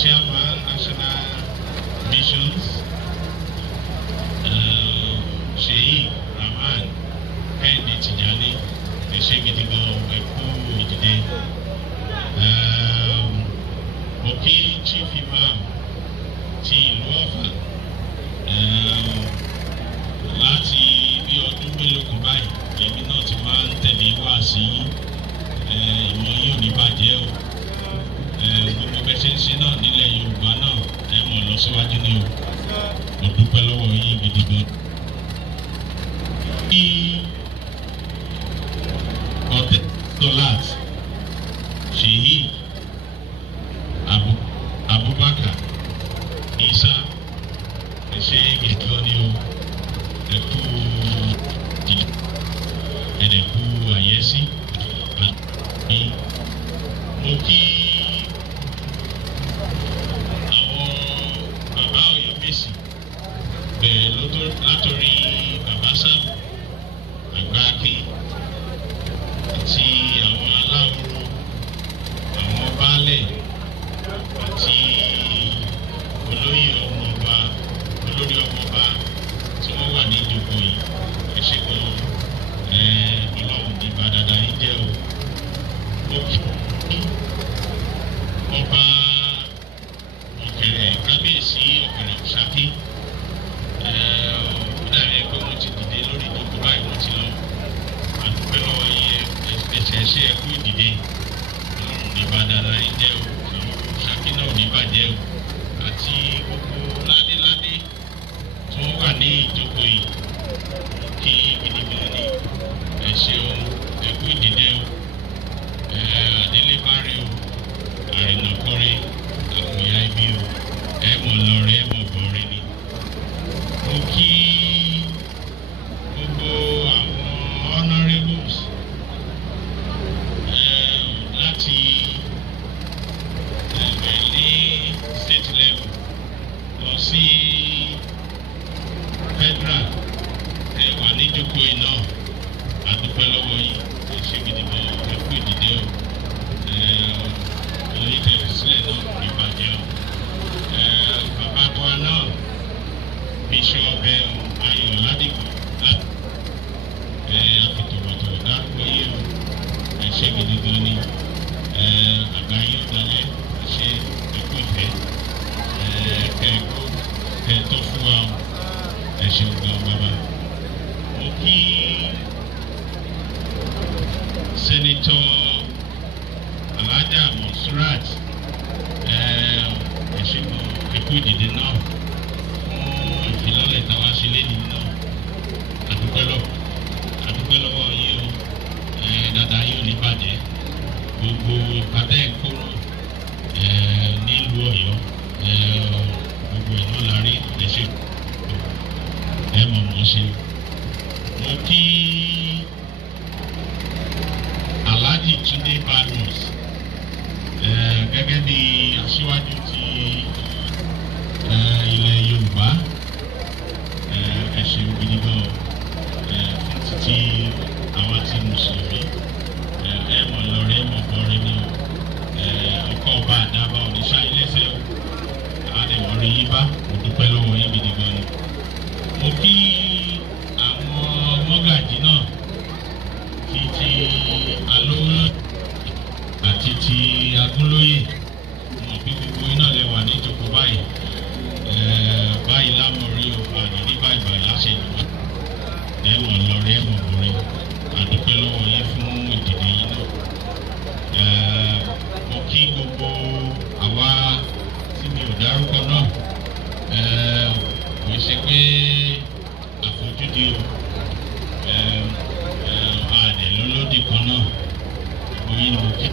Chairman National Missions, Sheikh Rahman Kẹ́hìndé Tìjání, ẹ ṣé gidi gan, ẹ kú ìdìde. Mo kí Chief Imam ti ìlú Ọ̀fà láti bí ọdún mélòó kan báyìí èmi náà ti máa ń tẹ̀lé wá sí ìmọ̀ yìí ò ní bàjẹ́ o. Gbogbo bẹ́ẹ̀ ṣe ń ṣe náà nílẹ̀ Yorùbá náà ẹ mọ̀ lọ síwájú ní o. Mo dúpẹ́ lọ́wọ́ yín gidi gan. Bí ọ̀tẹ̀ Dọ́làt Sheikh Abubakar Isa ẹ ṣé gidi gan ni o. Ẹ kú ẹ̀dẹ̀kú àyẹ́sí àti mo kí àwọn bàbá Ọ̀yọ́ Mèsì bẹ̀rẹ̀ látòrí bàbá Sam Àgbàkí àti àwọn aláwòrán àwọn baálẹ̀ àti olórí ọmọọba tí wọ́n wà ní ìjókòó yìí ẹ ṣé gan Ọlọ́run ní bá dáadáa yín jẹ́ o. Mo kí ọba Ọ̀kẹ̀rẹ̀ kábíyèsí Ọ̀kẹ̀rẹ̀ Ṣakí ó dàbí pé wọ́n ti dìde lórí ìjókòó báyìí wọ́n ti lọ. Àdúpẹ́ lọ́wọ́ yín ẹsẹ̀ ṣe ẹkú ìdìde Ọlọ́run ní bá dáadáa yín jẹ́ o. Ṣakí náà ò ní bàjẹ́ o àti gbogbo ládéládé tí wọ́n wà ní ìjókòó yìí kí gidi gan ni ẹ ṣeun ẹkú ìdìde o. Adélébárí o àrìnàkọrẹ àkùyà ibi o ẹ mọ̀ lọ́rẹ́ ẹ mọ̀ bọ̀rẹ́ ni. Mo kí gbogbo àwọn honourables láti ní state level lọ sí federal wà níjókòó yìí náà. Àdúpẹ́ lọ́wọ́ yìí ẹ ṣé gidi gan ẹ kú ìdìde o. Olóyè tẹ̀sílẹ̀ náà kò ní bàjẹ́ o. Bàbá wa náà Bishop Ayọ̀ Ládìgbò àfitọ̀wọ̀tọ̀ dárúkọ yìí o ẹ ṣé gidi gan ni. Àgbáyé ọ̀dàlẹ̀ ẹ ṣé ẹkú ìfẹ́ kẹ́ẹ̀tọ́ fún wa o ẹ ṣeun gan bàbá. Mo kí Senator Alhaja Monsurat ẹ ṣé gan ẹkú ìdìde náà fún ìfilọ́lẹ̀ táwa ṣe lẹ́yìn náà. Àdúpẹ́ lọ́wọ́ yín o dáadáa yín ò ní bàjẹ́. Gbogbo ìpàdé ìkóró nílùú Ọ̀yọ́ gbogbo ẹ̀ náà la rí ẹ ṣé ẹ mọ̀ ṣe. Mo kí Alhaji Túndé Badmus gẹ́gẹ́ bí aṣíwájú ti ilẹ̀ Yorùbá ẹ ṣé gidi gan fún títí àwọn àti mùsùlùmí ẹ mọ̀ lọ́rẹ́ ẹ mọ̀ bọ́rẹ́ ni ọkọ̀ ọba àdábà òníṣà ilẹ̀fẹ́ o àdéhùn rí yín bá. Mo dúpẹ́ lọ́wọ́ yín gidi gan ni. Mo kí àwọn mọ́gàjí náà ti alówó àti ti agúnlóyè mọ̀ bí gbogbo iná lè wà ní ìjókòó báyìí. Báyìí lámọ̀rí o àdìrí báyìí báyìí láṣẹ ìjọba ẹ mọ̀ lọ́rẹ́ ẹ mọ̀ bọ́rẹ́. Àdúpẹ́ lọ́wọ́ yín fún ìdìde yín náà. Mo kí gbogbo àwa tí mi ò dárúkọ náà kò ṣe pé àfojúdi o àdè lólódì kan náà gbogbo yín ni mo kí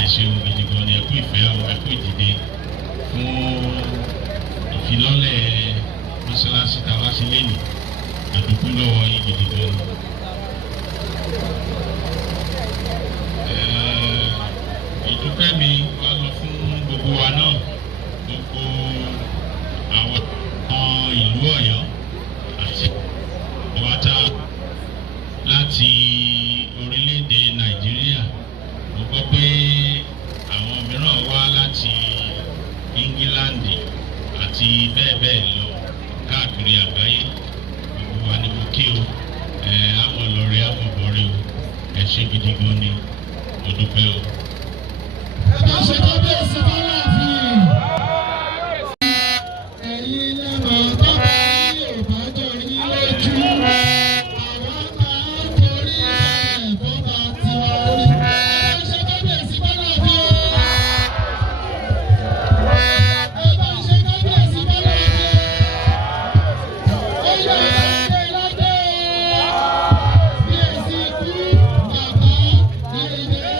ẹ ṣeun gidi gan ni ẹ kú ìfẹ́ o ẹ kú ìdìde fún ìfilọ́lẹ̀ mọ́ṣáláṣí táwa sí lẹ́yìn. Àdúpẹ́ lọ́wọ́ yín gidi gan ni. Ìdúpẹ́ mi wá lọ fún gbogbo wa náà gbogbo àwọn ìlú Ọ̀yọ́ àti ọ̀wátá láti orílẹ̀-èdè Nàìjíríà. Mo gbọ́ pé àwọn mìíràn wá láti àti bẹ́ẹ̀ bẹ́ẹ̀ lọ káàkiri àgbáyé gbogbo wa ni mo kí o àmọ̀ lọ́rẹ́ àmọ̀ bọ́rẹ́ o ẹ ṣé gidi gan ni mo dúpẹ́ o. ẹ bá ṣe kábíyèsí fọlá fi ẹ̀yin lẹ́mọ̀ tó bá ní ìbájọ́ yín lójú àwọn máa ń torí ìbálẹ̀ fọ́ba tiwa orí. ẹ bá ṣe kábíyèsí fọlá fi ẹ bá ṣe kábíyèsí fọlá fi ó yẹ ìlàjẹ ìlàjẹ bí èsì ikú bàbá ìrìnlẹ̀.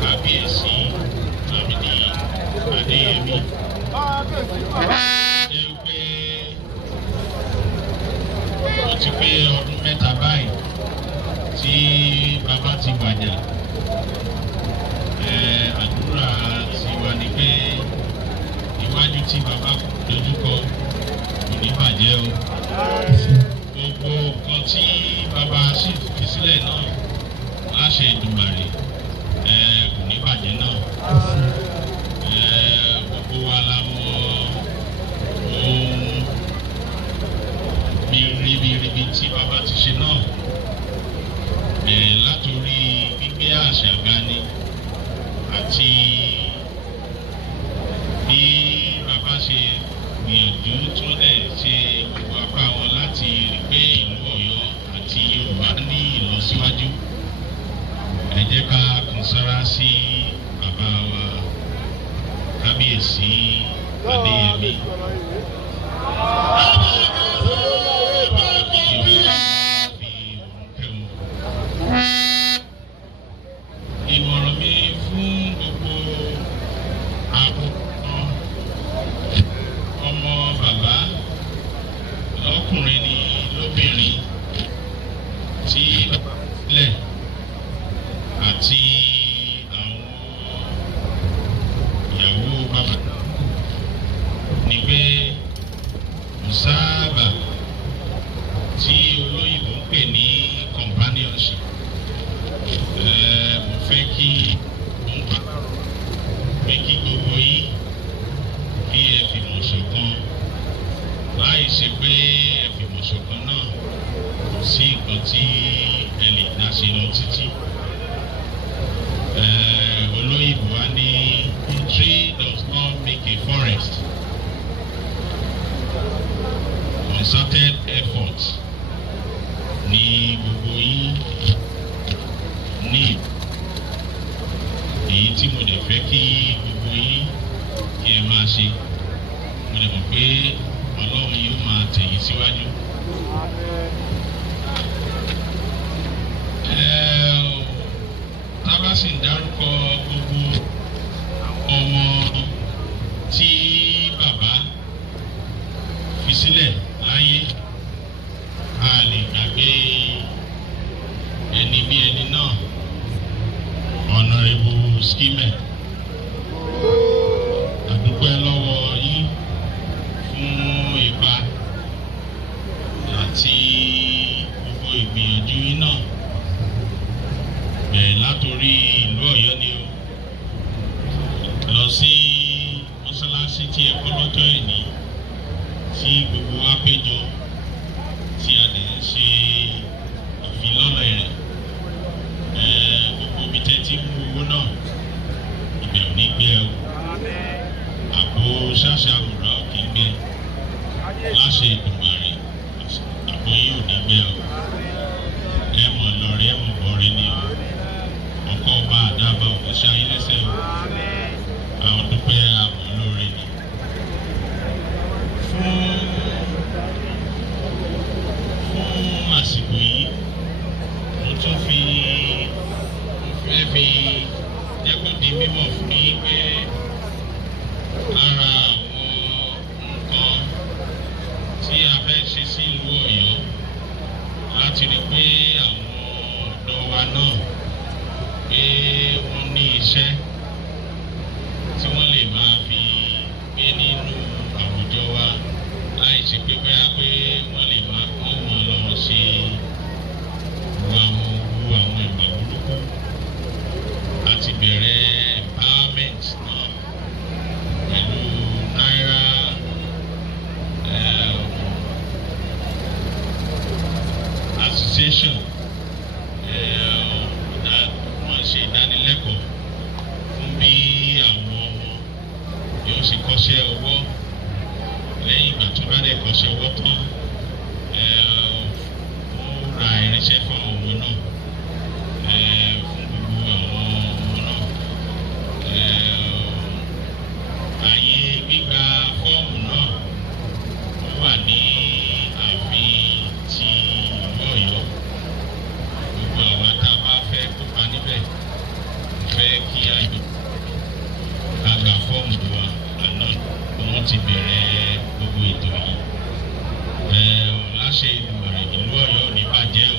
Kábíyèsí Lámídì Adéyẹmí ó ti pé ọdún mẹ́ta báyìí tí bàbá ti wàjà. Àdúrà ti wà ní pé iwájú tí bàbá dojúkọ kò ní bàjẹ́ o. Gbogbo nǹkan tí bàbá sì fi sílẹ̀ náà láṣẹ Èdùmàrè kò ní bàjẹ́ náà. Gbogbo wa la mọ ohun ribiribi tí bàbá ti ṣe náà látòrí gbígbé àṣà gani àti bí bàbá ṣe gbìyànjú tó dẹ̀ ṣe gbogbo apá wọn láti rí pé ìlú Ọ̀yọ́ àti Yorùbá ní ìlọsíwájú. Ẹ jẹ́ ká kàn sára sí bàbá wa Kábíyèsí Adéyẹmí. Ìmọ̀ràn mi fún gbogbo àwọn ọmọ bàbá lọ́kùnrin ni lóbìnrin tí bàbá sílẹ̀ àti àwọn ìyàwó bàbá ni pé sábà tí olóyìnbó ń pè ní companionship. Mo fẹ́ kí gbogbo yín kí ẹ fìmọ̀ ṣọ̀kan láì ṣe pé ẹ fìmọ̀ ṣọ̀kan náà kò sí nǹkan tí ẹ lè dá ṣe lọ títí. Olóyìnbó á ní a tree does not make a forest. Concerted effort ní gbogbo yín ní èyí tí mo dẹ̀ fẹ́ kí gbogbo yín kí ẹ máa ṣe. Mo dẹ̀ mọ̀ pé Ọlọ́run yóò máa tẹ̀yìn síwájú. Tá bá sì ń dárúkọ gbogbo ọmọ tí bàbá fi sílẹ̀ láyé, a lè gbàgbé ẹni bí ẹni náà, Honorable Skimmer. A dúpẹ́ lọ́wọ́ yín fún ipa àti gbogbo ìgbìyànjú yín náà. Bẹ̀rẹ̀ látòrí ìlú Ọ̀yọ́ ni o, lọ sí mọ́sálásí tí ẹ kọ́ lọ́jọ́ ìní tí gbogbo wa péjọ tí a lè ṣe ìfilọ́lẹ̀ rẹ̀. Gbogbo ibi tẹ́ tí mú owó náà ibẹ̀ ò ní gbé ẹ o. Àpò láṣẹ àwòrán òkè gbé láṣẹ Èdùmàrè àpò yìí ò ní gbé o ẹ mọ̀ lọ́rẹ́ ẹ mọ̀ bọ́rẹ́ ní o ọkọ̀ ọba àdábà òkè ṣayé lẹ́sẹ̀ o àwọn dúpẹ́ àmọ́ lóore ni fún àsìkò yìí mo tún fẹ́ fi jẹ́ kó di mímọ̀ fún yín pé ara àwọn nǹkan tí a fẹ́ ṣe sí ìlú Ọ̀yọ́ láti rí pé àwọn ọ̀dọ́ wa náà pé wọ́n ní iṣẹ́ tí wọ́n lè máa fi gbé nínú àwùjọ wa láì ṣe pé bóyá pé wọ́n lè máa kọ́ wọn lọ ṣe àwọn ìwà burúkú àti bẹ̀rẹ̀ empowerment náà pẹ̀lú náírà association wọ́n ṣe ìdánilẹ́kọ̀ọ́ fún bí àwọn ọmọ yóò ṣe kọ́ṣẹ́ ọwọ́ lẹ́yìn ìgbà tó bá dẹ̀ kọ́ṣẹ́ ọwọ́ tán wọ́n ra irinṣẹ́ fún àwọn ọmọ náà fún gbogbo àwọn ọmọ náà ààyè gbígba fọ́ọ̀mù náà ó wà ní ààfin ti ìlú Ọ̀yọ́ gbogbo àwa tá a bá fẹ́ kópa níbẹ̀ fẹ́ kí a gba fọ́ọ̀mù wa àná wọ́n ti bẹ̀rẹ̀ gbogbo ètò yìí láṣẹ Èdùmàrè ìlú Ọ̀yọ́ ní bàjẹ́ o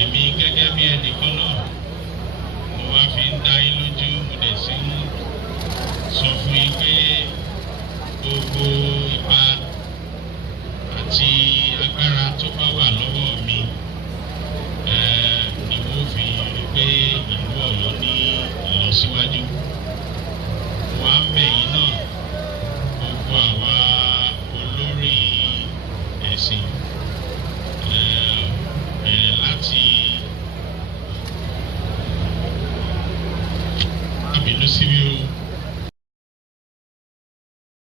èmi gẹ́gẹ́ bí ẹnìkan náà mo wá fi ń dá yín lójú mo dẹ̀ sí ń sọ fún yín pé gbogbo ipa àti agbára tó bá wà lọ́wọ́ mi ni mo fi rí pé ìlú Ọ̀yọ́ ní ìlọsíwájú wọ́n á bẹ̀ yín náà